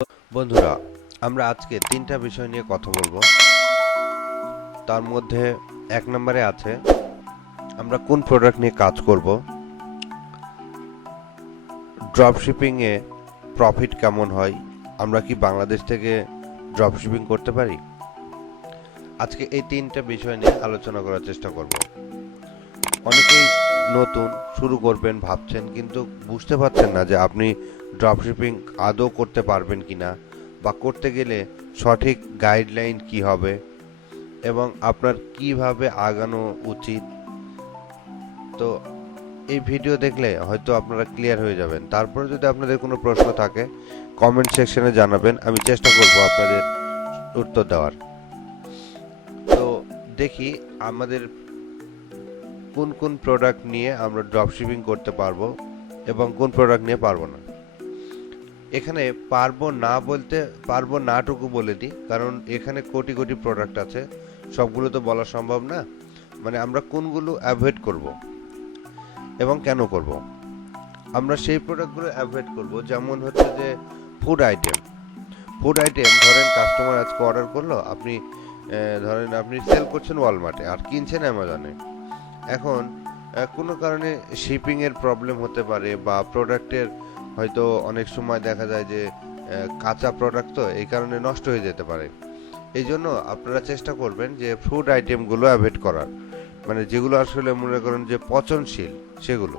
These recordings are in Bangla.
বন্ধুরা, আমরা আজকে তিনটা বিষয় নিয়ে কথা বলবো। তার মধ্যে এক নম্বরে আছে আমরা কোন প্রোডাক্ট নিয়ে কাজ করব, ড্রপশিপিংয়ে প্রফিট কেমন হয়, আমরা কি বাংলাদেশ থেকে ড্রপশিপিং করতে পারি। আজকে এই তিনটা বিষয় নিয়ে আলোচনা করার চেষ্টা করব। অনেকেই নতুন শুরু করবেন ভাবছেন, কিন্তু বুঝতে পারছেন না যে আপনি ড্রপশিপিং আদৌ করতে পারবেন কিনা, বা করতে গেলে সঠিক গাইডলাইন কি হবে এবং আপনার কিভাবে আগানো উচিত। তো এই ভিডিও দেখলে হয়তো আপনারা ক্লিয়ার হয়ে যাবেন। তারপরে যদি আপনাদের কোনো প্রশ্ন থাকে কমেন্ট সেকশনে জানাবেন, আমি চেষ্টা করব আপনাদের উত্তর দেওয়ার। তো দেখি আমাদের কোন কোন প্রোডাক্ট নিয়ে আমরা ড্রপশিপিং করতে পারবো এবং কোন প্রোডাক্ট নিয়ে পারবো না। এখানে পারবো না বলতে পারবো নাটুকু বলে দিই, কারণ এখানে কোটি কোটি প্রোডাক্ট আছে, সবগুলো তো বলা সম্ভব না। মানে আমরা কোনগুলো অ্যাভয়েড করব এবং কেন করব। আমরা সেই প্রোডাক্টগুলো অ্যাভয়েড করব, যেমন হচ্ছে যে ফুড আইটেম ধরেন কাস্টমার আজকে অর্ডার করলো, আপনি ধরেন আপনি সেল করছেন ওয়ালমার্টে আর কিনছেন অ্যামাজনে। এখন কোনো কারণে শিপিংয়ের প্রবলেম হতে পারে, বা প্রোডাক্টের হয়তো অনেক সময় দেখা যায় যে কাঁচা প্রোডাক্ট তো এই কারণে নষ্ট হয়ে যেতে পারে। এই জন্য আপনারা চেষ্টা করবেন যে ফুড আইটেমগুলো অ্যাভয়েড করার, মানে যেগুলো আসলে মনে করেন যে পচনশীল সেগুলো।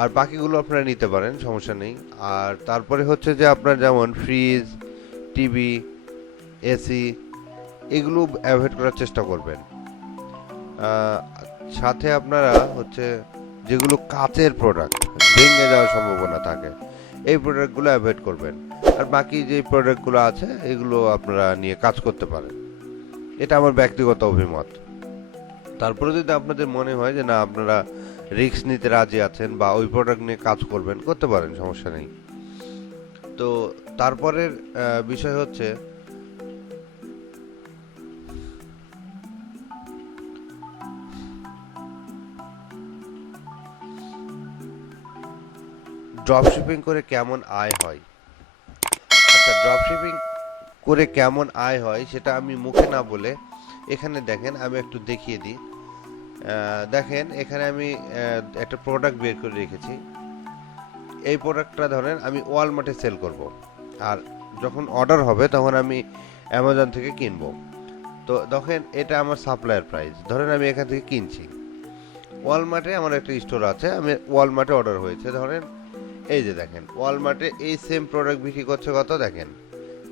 আর বাকিগুলো আপনারা নিতে পারেন, সমস্যা নেই। আর তারপরে হচ্ছে যে আপনার যেমন ফ্রিজ, টিভি, এসি, এগুলো অ্যাভয়েড করার চেষ্টা করবেন। আহ, সাথে আপনারা হচ্ছে যেগুলো কাচের প্রোডাক্ট, ভেঙে যাওয়ার সম্ভাবনা থাকে, এই প্রোডাক্টগুলো অ্যাভয়েড করবেন। আর বাকি যে প্রোডাক্টগুলো আছে এগুলো আপনারা নিয়ে কাজ করতে পারেন। এটা আমার ব্যক্তিগত অভিমত। তারপরে যদি আপনাদের মনে হয় যে না আপনারা রিস্ক নিতে রাজি আছেন বা ওই প্রোডাক্ট নিয়ে কাজ করবেন, করতে পারেন, সমস্যা নেই। তো তারপরের বিষয় হচ্ছে ড্রপশিপিং করে কেমন আয় হয়। আচ্ছা, ড্রপশিপিং করে কেমন আয় হয় সেটা আমি মুখে না বলে এখানে দেখেন আমি একটু দেখিয়ে দিই। দেখেন এখানে আমি একটা প্রোডাক্ট বের করে রেখেছি। এই প্রোডাক্টটা ধরেন আমি ওয়ালমার্টে সেল করব, আর যখন অর্ডার হবে তখন আমি অ্যামাজন থেকে কিনবো। তো দেখেন এটা আমার সাপ্লায়ার প্রাইস, ধরেন আমি এখান থেকে কিনছি। ওয়ালমার্টে আমার একটা স্টোর আছে, আমি ওয়ালমার্টে অর্ডার হয়েছে ধরেন, এই যে দেখেন ওয়ালমার্টে এই সেম প্রোডাক্ট বিক্রি করছে কত দেখেন,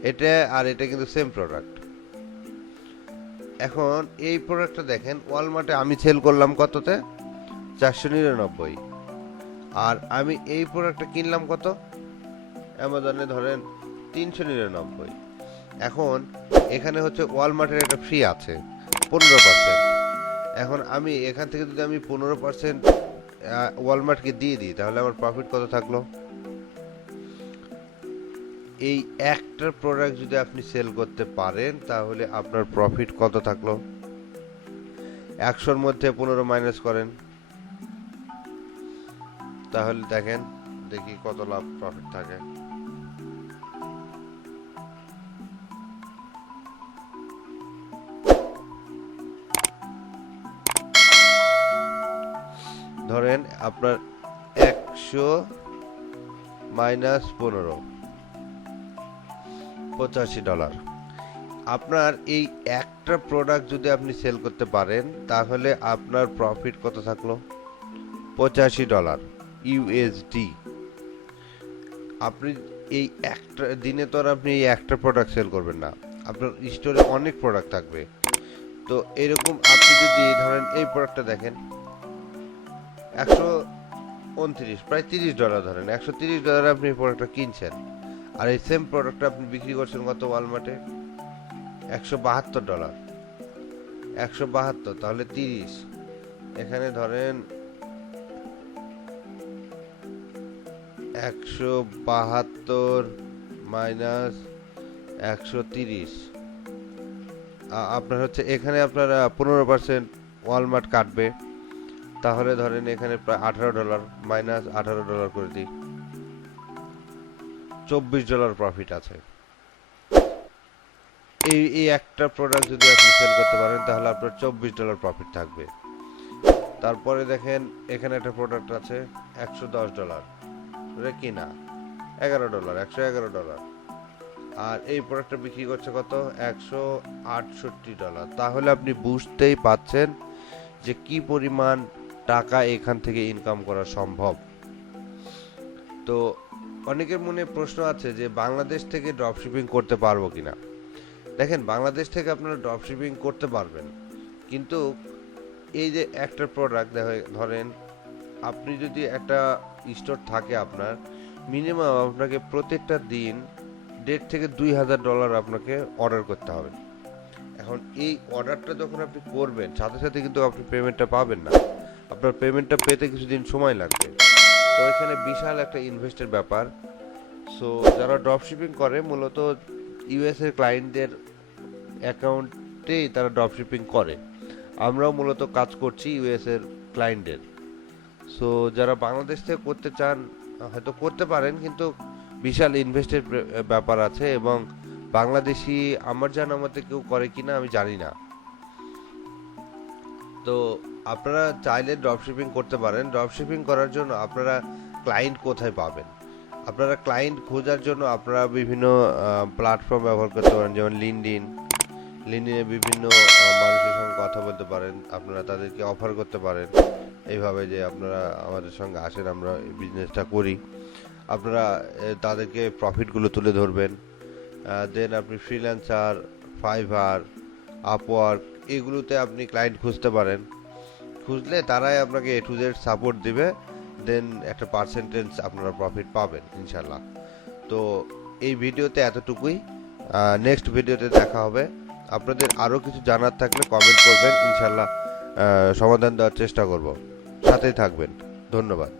এটা আর এটা কিন্তু সেম প্রোডাক্ট। এখন এই প্রোডাক্টটা দেখেন ওয়ালমার্টে আমি সেল করলাম কততে, 499। আর আমি এই প্রোডাক্টটা কিনলাম কত, অ্যামাজনে ধরেন 399। এখন এখানে হচ্ছে ওয়ালমার্টের একটা ফ্রি আছে 15%। এখন আমি এখান থেকে যদি আমি 15% ওয়ালমার্টকে দিয়ে দিই, তাহলে আমার প্রফিট কত থাকলো। এই একটা প্রোডাক্ট যদি আপনি সেল করতে পারেন তাহলে আপনার প্রফিট কত থাকলো। 100-র মধ্যে 15 মাইনাস করেন, তাহলে দেখেন দেখি কত লাভ প্রফিট থাকে। ধরেন আপনার 100 মাইনাস 15, $85। আপনার এই একটা প্রোডাক্ট যদি আপনি সেল করতে পারেন তাহলে আপনার প্রফিট কত থাকলো, $85 ইউএসডি। আপনি এই একটা দিনে তো আর আপনি এই একটা প্রোডাক্ট সেল করবেন না, আপনার স্টোরে অনেক প্রোডাক্ট থাকবে। তো এরকম আপনি যদি ধরেন এই প্রোডাক্টটা দেখেন 129, প্রায় $30 ধরেন, $130 আপনি এই প্রোডাক্টটা কিনছেন, আর এই সেম প্রোডাক্টটা আপনি বিক্রি করছেন কত ওয়ালমার্টে, $172। 172 তাহলে 30, এখানে ধরেন 172 মাইনাস 130, আপনার হচ্ছে এখানে আপনার 15% ওয়ালমার্ট কাটবে, তাহলে ধরেন এখানে প্রায় $18, মাইনাস $18 করে দিই। $24 প্রফিট আছে। এই একটা প্রোডাক্ট যদি আপনি সেল করতে পারেন তাহলে আপনার $24 প্রফিট থাকবে। তারপরে দেখেন এখানে একটা প্রোডাক্ট আছে $110, এটা কিনা $111, আর এই প্রোডাক্টটা বিক্রি করছে কত, $168। তাহলে আপনি বুঝতেই পাচ্ছেন যে কি পরিমাণ টাকা এখান থেকে ইনকাম করা সম্ভব। তো অনেকের মনে প্রশ্ন আছে যে বাংলাদেশ থেকে ড্রপশিপিং করতে পারবো কিনা। দেখেন, বাংলাদেশ থেকে আপনারা ড্রপশিপিং করতে পারবেন, কিন্তু এই যে একটা প্রোডাক্ট ধরেন আপনি যদি একটা স্টোর থাকে আপনার, মিনিমাম আপনাকে প্রত্যেকটা দিন $1,500 থেকে আপনাকে অর্ডার করতে হবে। এখন এই অর্ডারটা যখন আপনি করবেন সাথে সাথে কিন্তু আপনি পেমেন্টটা পাবেন না, আপনার পেমেন্টটা পেতে কিছুদিন সময় লাগবে। তো এখানে বিশাল একটা ইনভেস্টের ব্যাপার। সো যারা ড্রপশিপিং করে মূলত ইউএস এর ক্লায়েন্টদের অ্যাকাউন্টেই তারা ড্রপশিপিং করে। আমরাও মূলত কাজ করছি ইউএস এর ক্লায়েন্টের। সো যারা বাংলাদেশ থেকে করতে চান হয়তো করতে পারেন, কিন্তু বিশাল ইনভেস্টের ব্যাপার আছে, এবং বাংলাদেশি আমার জানা মতে কেউ করে কিনা আমি জানি না। তো আপনারা চাইলে ড্রপশিপিং করতে পারেন। ড্রপশিপিং করার জন্য আপনারা ক্লায়েন্ট কোথায় পাবেন? আপনারা ক্লায়েন্ট খোঁজার জন্য আপনারা বিভিন্ন প্ল্যাটফর্ম ব্যবহার করতে পারেন, যেমন লিঙ্কডইনে বিভিন্ন মানুষের সঙ্গে কথা বলতে পারেন, আপনারা তাদেরকে অফার করতে পারেন এইভাবে যে আপনারা আমাদের সঙ্গে আসেন, আমরা এই বিজনেসটা করি। আপনারা তাদেরকে প্রফিটগুলো তুলে ধরবেন। দেন আপনি ফ্রিল্যান্সার, ফাইভার, আপওয়ার্ক এগুলোতে আপনি ক্লায়েন্ট খুঁজতে পারেন। খুঁজলে তারাই আপনাকে A to Z সাপোর্ট দিবে, দেন একটা পার্সেন্টেজ আপনারা প্রফিট পাবেন ইনশাল্লাহ। তো এই ভিডিওতে এতটুকুই, নেক্সট ভিডিওতে দেখা হবে। আপনাদের আরও কিছু জানার থাকলে কমেন্ট করবেন, ইনশাল্লাহ সমাধান দেওয়ার চেষ্টা করব। সাথেই থাকবেন। ধন্যবাদ।